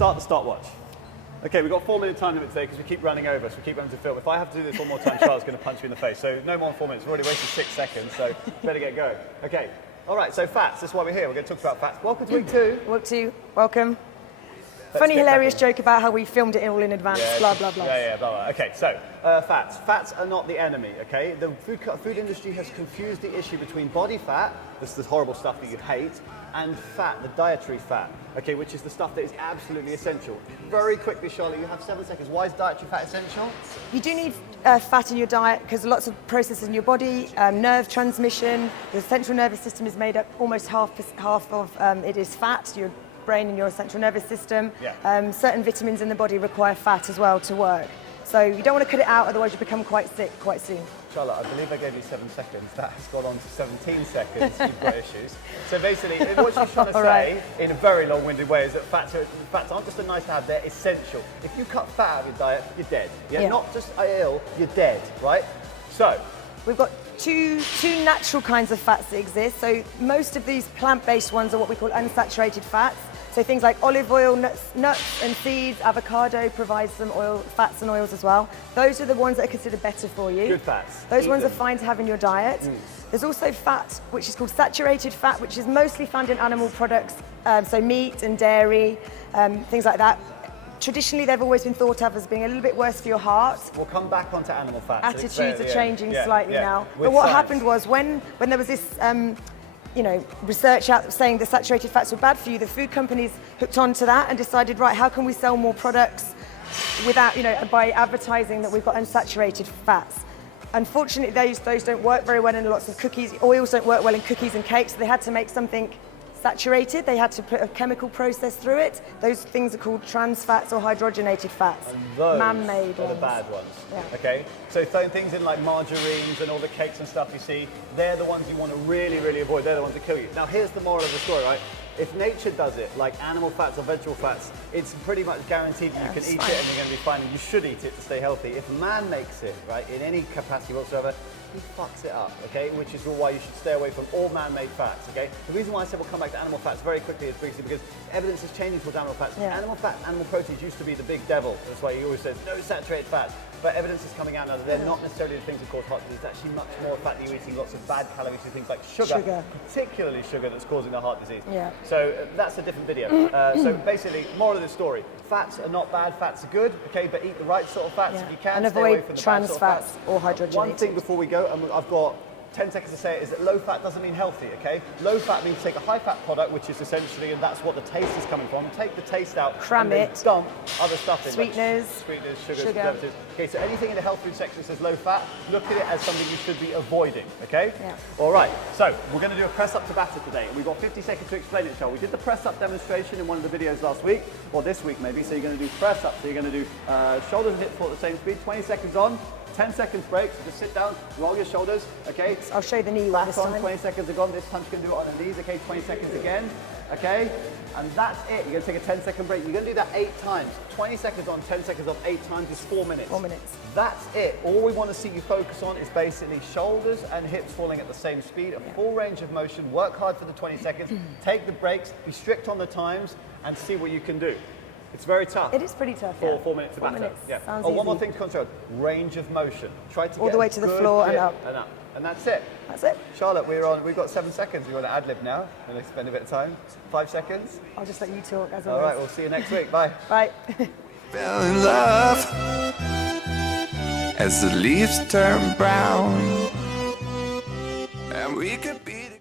start the stopwatch. Okay, we've got 4-minute time limit today because we keep running over, so we keep running to film. If I have to do this one more time, Charlotte's going to punch me in the face. So no more than 4 minutes. We've already wasted 6 seconds, so better get going. Okay, all right, so fats, that's why we're here. We're going to talk about fats. Welcome to week 2. Week 2, welcome. Funny, hilarious joke about how we filmed it all in advance, blah, blah, blah. Yeah, blah, blah. Okay, so fats. Fats are not the enemy, okay? The food industry has confused the issue between body fat, this is the horrible stuff that you hate, and fat, the dietary fat, okay, which is the stuff that is absolutely essential. Very quickly, Charlotte, you have 7 seconds. Why is dietary fat essential? You do need fat in your diet because lots of processes in your body, nerve transmission, the central nervous system is made up, almost half of it is fat, your brain and your central nervous system. Yeah. Certain vitamins in the body require fat as well to work. So you don't want to cut it out, otherwise you become quite sick quite soon. Charlotte, I believe I gave you 7 seconds. That has gone on to 17 seconds. You've got issues. So basically, what she's trying to say, in a very long-winded way, is that fats aren't just a nice to have, they're essential. If you cut fat out of your diet, you're dead. Yeah? Not just ill, you're dead, right? So, we've got two natural kinds of fats that exist. So most of these plant-based ones are what we call unsaturated fats. So things like olive oil, nuts and seeds, avocado provides some fats and oils as well. Those are the ones that are considered better for you. Good fats. Those ones are fine to have in your diet. There's also fat, which is called saturated fat, which is mostly found in animal products, so meat and dairy, things like that. Traditionally, they've always been thought of as being a little bit worse for your heart. We'll come back onto animal fats. Attitudes are changing slightly now. With but what science. happened was when there was this research out saying the saturated fats were bad for you, the food companies hooked onto that and decided, right, how can we sell more products without, by advertising that we've got unsaturated fats. Unfortunately, those don't work very well in lots of cookies. Oils don't work well in cookies and cakes, so they had to make something saturated. They had to put a chemical process through it. Those things are called trans fats or hydrogenated fats. And those man-made are ones. the bad ones. Yeah. Okay, so things in like margarines and all the cakes and stuff you see, they're the ones you want to really, really avoid. They're the ones that kill you. Now here's the moral of the story, right? If nature does it, like animal fats or vegetable fats, it's pretty much guaranteed that you can eat it and you're going to be fine and you should eat it to stay healthy. If man makes it, right, in any capacity whatsoever, he fucks it up, okay? Which is why you should stay away from all man-made fats, okay? The reason why I said we'll come back to animal fats very quickly is briefly because evidence is changing towards animal fats. Yeah. Animal fat, animal proteins used to be the big devil. That's why he always says no saturated fats. But evidence is coming out now that they're not necessarily the things that cause heart disease. It's actually much more fat that you're eating, lots of bad calories and things like sugar, particularly sugar that's causing the heart disease. Yeah. So that's a different video. So basically, moral of the story, fats are not bad, fats are good, okay, but eat the right sort of fats if you can. And stay away avoid from the trans bad sort of fats or hydrogenated. One thing before we go, and I've got 10 seconds to say it, is that low fat doesn't mean healthy, okay? Low fat means take a high fat product, which is essentially, and that's what the taste is coming from, take the taste out, cram and it, then dump other stuff in. Sweeteners, sugars, preservatives. Okay, so anything in the health food section that says low fat, look at it as something you should be avoiding, okay? Yeah. All right, so we're going to do a press up to batter today. We've got 50 seconds to explain it, Charles. We did the press up demonstration in one of the videos last week, or this week maybe, so you're going to do press up. So you're going to do shoulders and hips fall at the same speed, 20 seconds on, 10 seconds break, so just sit down, roll your shoulders, okay? I'll show you the knee one this time. 20 seconds are gone, this time you're going to do it on the knees, okay? 20 seconds again, okay? And that's it. You're going to take a 10-second break. You're going to do that 8 times. 20 seconds on, 10 seconds off, 8 times is 4 minutes. 4 minutes. That's it. All we want to see you focus on is basically shoulders and hips falling at the same speed, a full range of motion, work hard for the 20 seconds, take the breaks, be strict on the times, and see what you can do. It's very tough. It is pretty tough, for 4 minutes to 4 batter. minutes. Yeah. Sounds one more easy. thing to control. Range of motion. Try to All get the way to the floor and up. And up. And that's it. That's it. Charlotte, we've got 7 seconds. We want to ad-lib now. We're going to spend a bit of time. 5 seconds. I'll just let you talk as always. All right, we'll see you next week. Bye. Bye. Fell in love as the leaves turn brown, and we could